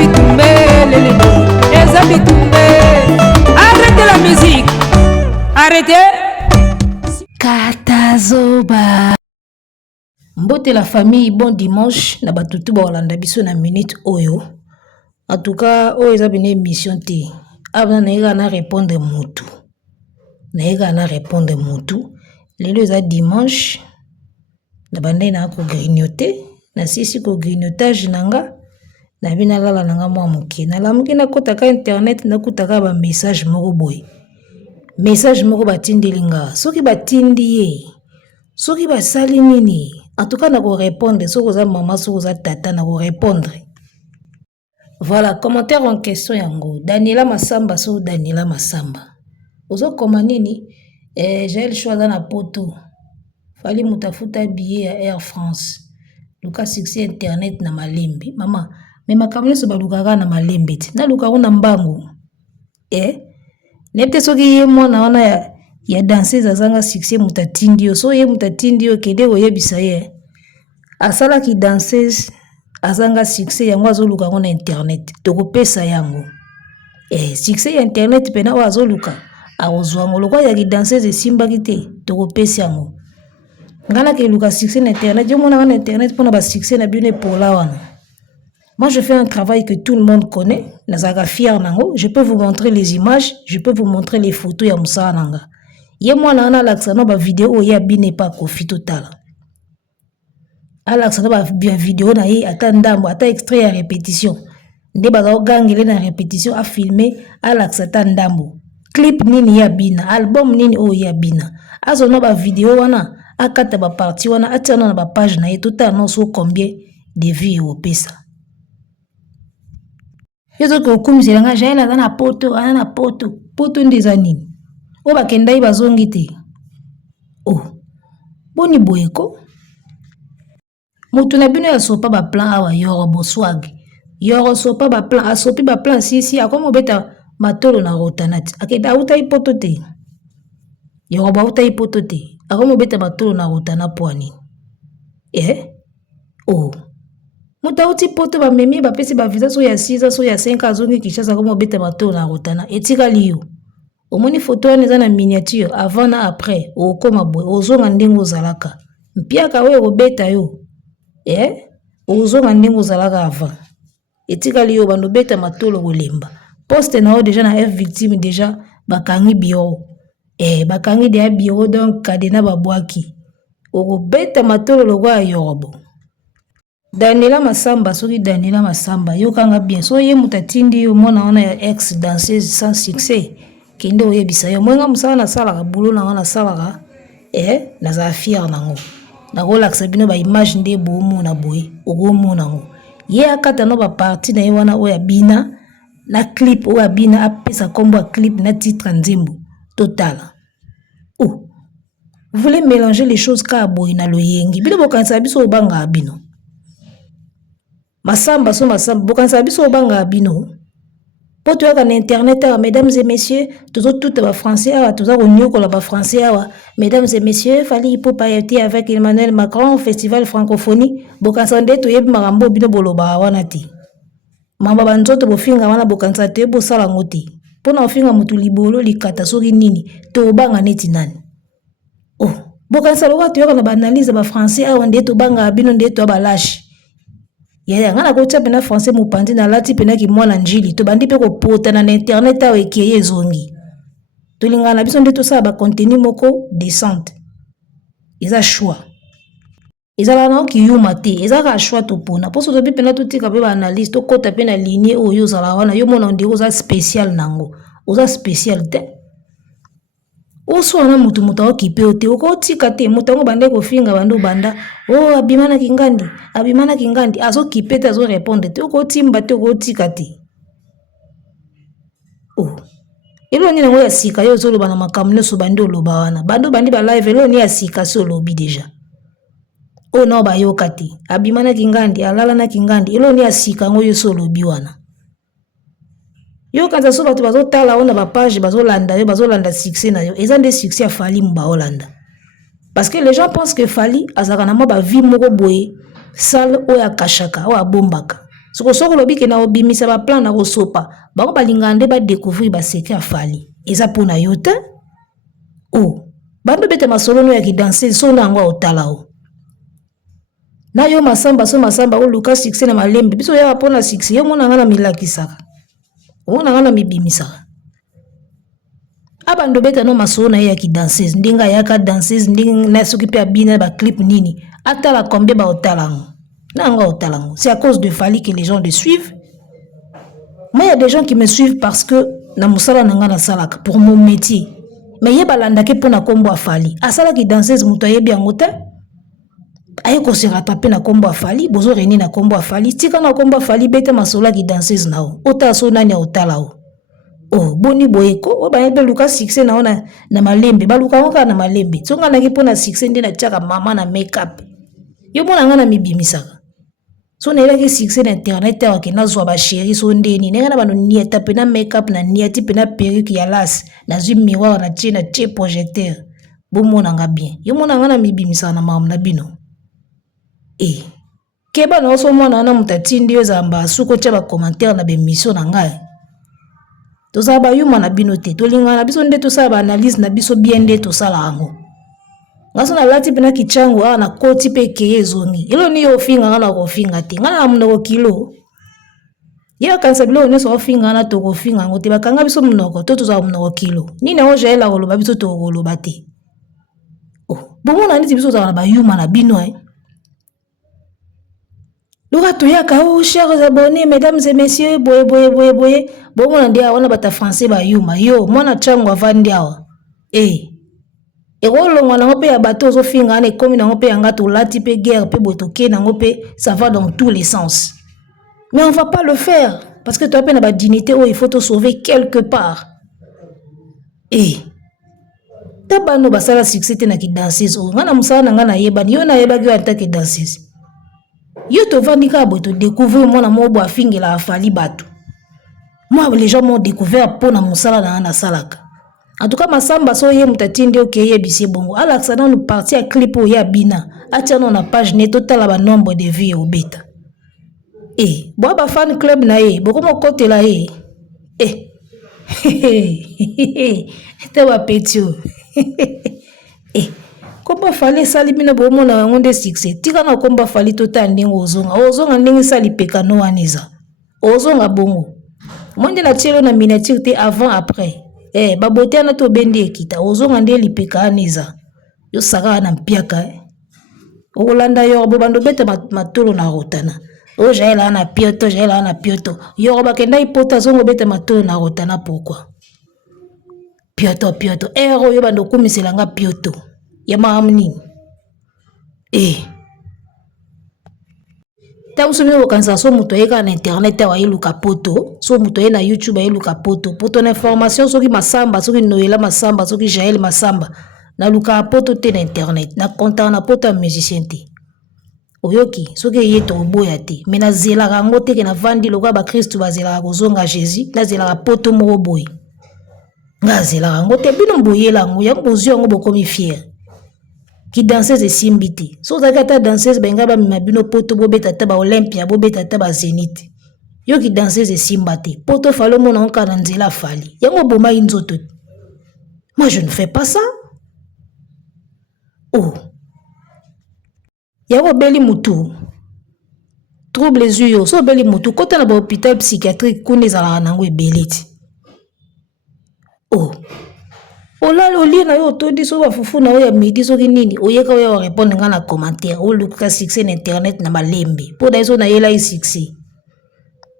bitumbe lele eza bitumbe. Arrêtez la musique, arrêtez. Katazoba mbote la famille, bon dimanche na batutu ba Olanda biso na minute oyo. En tout cas oyo eza bene émission te abana na ega na répondre mutu lelo eza dimanche na bande na ko grignoter na sisi ko grignotage nanga na bina lala nanga mwa muke na lamuki na kotaka internet na kutaka ba message moko boy message moko batindelinga soki batindi ye soki basali nini en tout cas na ko répondre soko za mama soko za tata na ko répondre. Voilà commentaire en question yango Daniela Masamba so Daniela Masamba ozo koma nini j'ai le choix na poto fali mutafuta billet ya Air France luka succès internet na malembe mama mais makamne so balukaka na malembe ti na luka na mbangu nepte soki ye mwana wana ya danseuse azanga succès mutatindi yo so ye mutatindi yo kede oyebisa ye asala ki danseuse azanga succès yango azoluka na internet tokopesa yango succès ya internet pena wa azoluka awozwa ngoloko ya ki danseuse simbaki te tokopesa yango ngana ke luka succès na internet yo mona na internet pona ba succès na bine pola wana. Moi, je fais un travail que tout le monde connaît. Nazaga fier nango. Je peux vous montrer les images. Je peux vous montrer les photos ya musa nanga. Ye moi na ana laksana ba vidéo ya bine pa kofi total. Alaksana ba bien vidéo na ye ata ndambo ata extrait ya répétition. Nde ba gangele na répétition a filmer alaksata ndambo. Clip nini ya bina, album nini o ya bina. Azo na ba vidéo wana akata ba partie wana atiana na ba page na ye total non so combien de vues au pesa. Yezo ko kumiselanga jaela na poto ana poto ndiza nini o bakenda yi bazongi te boni boyeko mutu na bino ya sopa ba plan awa yoro boswag yoro sopa ba plan asopi ba plan si akomo beta matolo na rotanati akeda uta ipoto te yoro ba uta ipoto te akomo beta matolo na rotana poani muta uti poto ba memi ba pesi ba visa so ya 6 so ya 5 azongi kishasa komo beta matolo na rotana etika liyo omoni photo wana eza na miniature avant na après okoma boy ozonga ndengo zalaka mpiaka we obeta yo ozonga ndengo zalaka avant etika liyo bando beta matolo kolemba poste na o déjà na F victime déjà bakangi bio bakangi de bio donc kadena babwaki okobeta matolo lokwa yorobo. Daniela Masamba soki Daniela Masamba yo kanga bien so ye mutatindi yo mona wana ya ex danseuse sans succès kende oyebisa yo mwenga musala na sala boulot na wana sala na za fier nango na ko laksa bino ba image nde bomo na boy ogomo nango ye akata no ba partie na ye wana oya bina na clip oya bina apesa kombo a clip na titre nzembo total. Vous voulez mélanger les choses ka boy na loyengi bino bokanisa biso obanga bino Masamba so Masamba bokanisa biso obanga bino poto yaka na internet awa mesdames et messieurs tout ba français awa toza konyokola ba français awa mesdames et messieurs fali ipopa yeti avec Emmanuel Macron au festival francophonie bokanisa nde toyebi makambo bino boloba wana ti mamba banzoto bofinga wana bokanisa te bosala ngote pona ofinga mutu libolo likata soki nini to obanga neti nani bokanisa lokati yaka na ba analyse ba français awa nde to banga bino nde to balashi yaya ngana ko tsa pena français mopandi na lati pena ki mwana njili to bandi pe ko pota na internet awe ekeye zongi to lingana biso nde to sala ba contenu moko décente eza choix eza la na ki yuma te eza ka choix to pona poso to bi pena to tika pe ba analyse to kota pena lignée oyo za la wana yo mona ndeko za spécial nango oza spécial te oso na mutu okipe ote okotika te mutango bande ko finga bando banda abimana kingandi azo kipeta azo répondre te okotimba te okotika te elo ni nango ya sika yo zolo bana makamne so bando loba wana bando bandi ba live elo ni ya sika so lobi déjà no ba yoka te abimana kingandi alala na kingandi elo ni ya sika ngo yo so lobi wana yo kanza so bato bazotala ona ba page bazolanda succès na yo eza nde succès a Fally mba Hollanda parce que les gens pensent que Fally azaka na ba vie moko boye sale oya kashaka oya bombaka soko soko lobi ke na obimisa ba plan na kosopa bango balingande ba découvrir ba secret afali eza pona yo te oh bando bete masolo no ya ki danser so na ngo otalao na yo masamba o luka succès na malembe biso ya pona succès yo mona ngana milakisaka mona ngana mibimisaka abando beta no masolo na ya ki danseuse ndinga yaka danseuse ndinga na soki pe abina ba clip nini atala combien ba otalango nanga otalango c'est à cause de Fally que les gens le suivent. Moi il y a des gens qui me suivent parce que na musala nanga na salaka pour mon métier mais yeba landake pona kombo Fally asala ki danseuse muto yebi yango te aye ko se rattraper na kombo Fally bozo reni na kombo Fally tika na kombo Fally beta masolo ki danseuse nao ota so nani otalao oh boni boyeko o ba yebe luka succès na ona na malembe ba luka ngoka na malembe songa na ki pona succès ndi na tiaka mama na make-up yo mona ngana mibimisaka so na elaki succès na internet wa ke na zwa ba chéri so ndeni nenga na bano nieta pe na make-up na nieti pe na perruque ya las na zwi miroir na tie projecteur bo mona nga bien yo mona ngana mibimisaka na mamu na bino keba na oso mwana na mutatindi yo zamba suko tia ba commentaire na be mission na ngai toza ba yuma na bino te tolinga na biso nde tosala ba analyse na biso bien nde tosala ango ngaso na lati pena kichangu na koti pe keye zongi ilo ni yo finga ngana ko finga te ngana mnoko kilo ya kansa bilo ne so finga na to ko finga ngo te bakanga biso mnoko to toza mnoko kilo nini o jaela ko loba biso to ko loba te bomo na niti biso za ba yuma na bino Loka toyaka chers abonnés, mesdames et messieurs, boye. Bon, on a dit on a bata français ba yuma yo, mwana chango avandi awa. Ero longa na ngope ya bateau zo finga ne komi na ngope yanga to lati pe guerre pe botoke na ngope, ça va dans tous les sens. Mais on va pas le faire parce que toi peine ba dignité où il faut te sauver quelque part. Tabano basala succès te na ki danseuse o ngana musala ngana yeba ni yo na yeba ki atake danseuse. Yo to vandika boto découvrir moi na mobo afingela afali bato. Moi les gens m'ont découvert pour na musala na salaka. En tout cas masamba so ye mutatindi okeye bisi bongo. Alaxa na nous parti à clip o ya bina. Atia na na page net total ba nombre de vues au beta. Bo ba fan club na ye, boko mo kote la ye. Te wa petio. Komba Fally sali bina bomo na ngonde succès tika na komba Fally total ndingo ozonga ndingi sali pekano waniza ozonga bongo monde na tielo na miniature te avant après babote na to bendi ekita ozonga ndeli peka aniza yo saka na mpiaka olanda yo bobando bete matolo na rotana o jaela na pioto yo bakenda ipota zongo bete matolo na rotana pourquoi pioto yo bando kumiselanga pioto Yama amni. Ta usumi wakansa so muto yeka na internet wa iluka poto, so muto na YouTube iluka poto na information soki masamba, soki Noela masamba, soki Jael masamba, na luka poto te na internet, na konta na poto ya musicien te. Oyoki, soki yeto oboya te, mena zela rango te ke na vandi loka ba Christ bazela kozonga Jésus, na zela poto moko boy. Nga zela rango te bino mboyela ngo ya mbozio ngo bokomi fier. Qui danseuse simbiti so zakata danseuse benga ba mabino poto bobeta ta ba Olympia bobeta ta ba Zénith yo ki danseuse simbati poto falo mona onka na nzela Fally yango boma inzoto. Moi je ne fais pas ça. Yango beli mutu trouble yeux so beli mutu kota na ba hôpital psychiatrique kune za nango ebeliti. Ola loli na yo todi so ba fufu na oya midi so kinini oyeka oya répondre nga na commentaire o luka succès na internet na malembe po da so na yela succès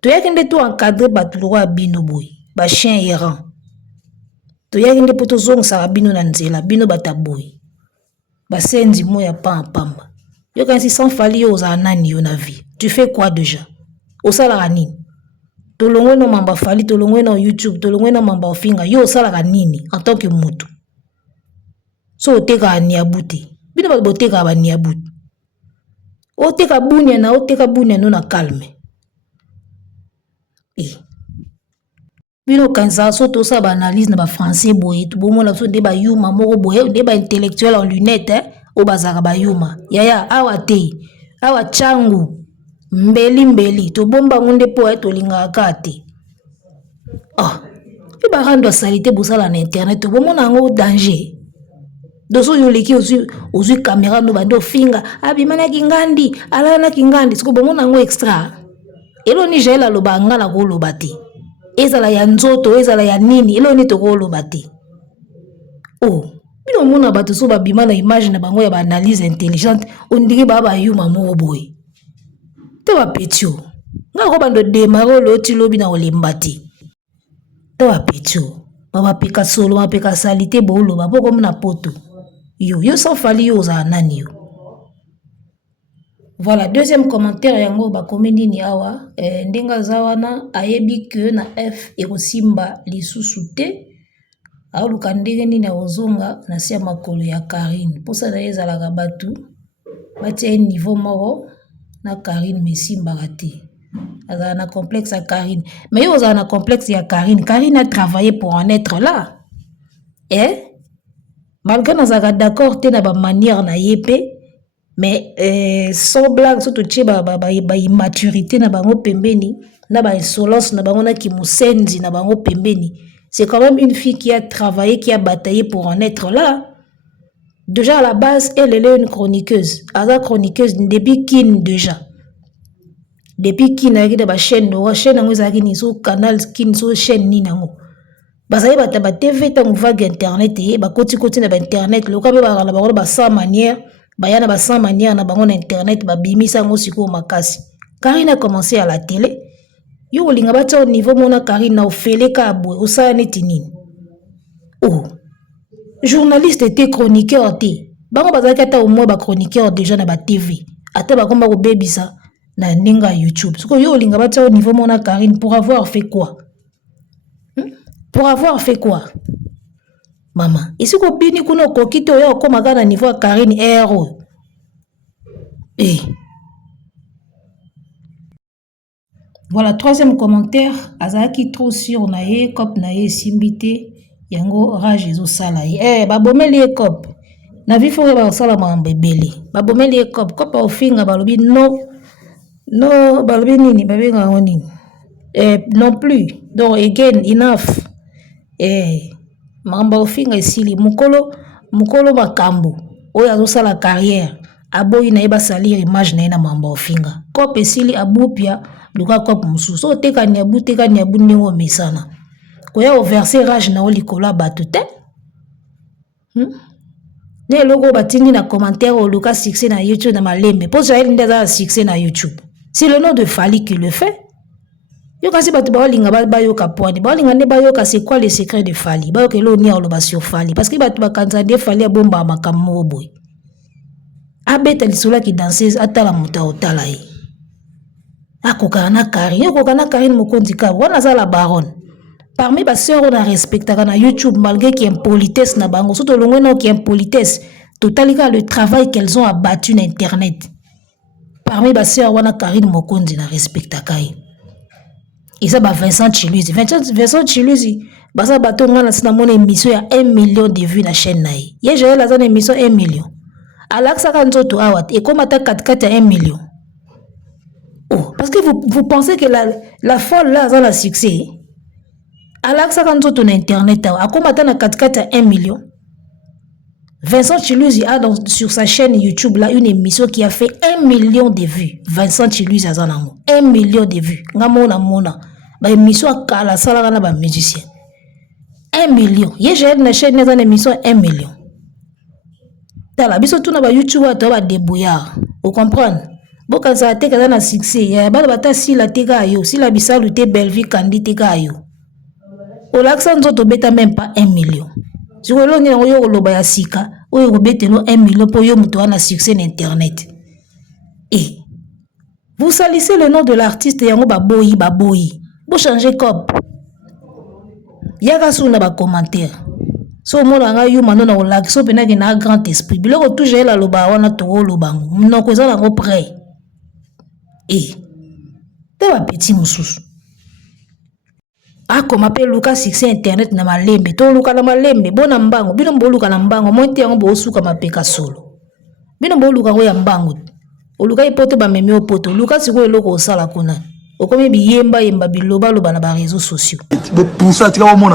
to yakende to encadrer batu lo bino boy ba chien errant to yakende poto zong sa bino na nzela bino bataboy ba senzi moya pamba yo kansi sans Fally yo za nani yo na vie tu fais quoi déjà osala nini tolongwe no mamba Fally tolongwe no YouTube tolongwe no mamba ofinga yo osala nini en tant que mutu so oteka niabuti bino ba boteka ba niabuti oteka bunya na oteka bunya no na calme bino kanza so to sa ba analyse na ba français boye to bomona so de ba yuma moko boye de ba intellectuel en lunette o bazaka ba yuma yaya awa te awa changu mbeli to bomba ngonde po eto linga kate et ba rendre salité bosala na internet to bomona ngo danger doso yoleki ozui caméra no bando finga abimana kingandi alana kingandi siko bomona ngo extra elo ni jela lo banga na ko lo bati ezala ya nzoto ezala ya nini elo ni to ko lo bati bino mona bato so babima na image na bango ya ba analyse intelligente ondiki ba yuma mo boy te ba petio nga ko bando demaro lo ti lobi na olembati te ba petio ba peka solo ba peka salité bo lo ba poko mona poto yo sans fali yo za nani yo. Voilà, deuxième commentaire yango ba komeni ni awa ndenga zawana ayebi que na F ekosimba lisusu te aluka ndenge nini ozonga na sia makolo ya Karine posa na ezalaka batu batia niveau moko na Karine mesimbaka te azala na complexe ya Karine mais yo ozala na complexe ya Karine a travaillé pour en être là malgré nazalaka d'accord te na ba manière na ye pe mais sans blague so totie ba immaturité na bango pembeni na ba insolence na bango na kimusenzi na bango pembeni. C'est quand même une fille qui a travaillé, qui a bataillé pour en être là. Déjà à la base, elle est une chroniqueuse. Elle est chroniqueuse depuis Kin déjà. Depuis Kin, elle a une chaîne, sur canal Kin, sur chaîne Ninango. Parce que la TV est en vague internet, côté na internet, le cas ba sans manière, bayana ba sans manière na bango internet, ba bimisa ngo siko makasi. Karine a commencé à la télé. Yo olinga bata au niveau mona Karine na ofele ka abwe osala neti nini journaliste était chroniqueur te bango bazalaki ata au moins ba chroniqueur déjà na ba TV ata bakomba kobebisa na ndinga YouTube siko yo olinga bata au niveau mona Karine pour avoir fait quoi mama isi ko bini kuno kokito yo okomaka na niveau ya Karine héros Voilà, troisième commentaire, azaki trop sur nae, kop nae simbité, yango rage ezo sala ye. Babomeli kop. Na vi fore ba sala mambebele. Babomeli kop ofinga balobi non balobi nini babenga nini. Non plus. Donc again enough. Mamba ofinga esili mukolo makambo. Oyo azo sala carrière. Aboyi na eba salir image na ina mamba ofinga. Kop esili abupia luka kop musu so teka nyabu ningo mesana koya o verser rage na olikola batu te ne logo batindi na commentaire o luka succès na YouTube na malembe pose elle ndeza succès na YouTube c'est le nom de Fali qui le fait yo kasi batu ba linga ba yo ka point ba linga ne ba yo ka c'est quoi le secret de Fali ba yo ke lo ni a loba sur Fali parce que batu ba kanza de Fali a bomba makamo boy abeta lisola ki danseuse atala muta otala ye Akokana Karine mokondika wana za la baronne parmi ba sœurs on a respecté na YouTube malgré qu'il y a une politesse na bango surtout longo no qu'il y a une politesse totalika le travail qu'elles ont abattu na internet parmi ba sœurs wana Karine mokondi na respecta kai isa ba Vincent Chiluzi basa bato ngana sina mona émission ya 1 million de vues na chaîne na ye j'ai la zone émission 1 million alaksa ka nzoto awat et comme ata 4 à 1 million. Parce que vous pensez que la folle là a le succès. Alors que ça quand on a internet, à combien de 4 à 1 million. Vincent Chiluzi a sur sa chaîne YouTube là une émission qui a fait 1 million de vues. Vincent Chiluzi a 1 million de vues. Mona. Ba émission à kala sala na ba musicien. 1 million. J'ai une chaîne dans émission 1 million. Tala biso tuna ba YouTube to ba débrouillard. Vous comprenez? Boka za te kaza na succès ya bala bata si la teka yo si la bisalu te Belleville kandi teka yo o laksa nzoto beta même pas 1 million sikolo ni yo koloba ya sika oyo ko betelo 1 million po yo muto na succès na internet vous salissez le nom de l'artiste yango baboyi bo changer cop yaka suna ba commentaire so mona nga yo manona o lakso penaki na grand esprit biloko toujours la loba wana to lobango mnoko ezala ngo prêt te ba petit mususu akoma pe luka succès internet na malembe to luka na malembe bona mbango bino mboluka na mbango monte yango bo suka mapeka solo bino mboluka ko ya mbango oluka ipoto ba memi opoto luka siko eloko osala kuna okomi biyemba yemba biloba loba na ba réseaux sociaux pour ça tu vas au monde.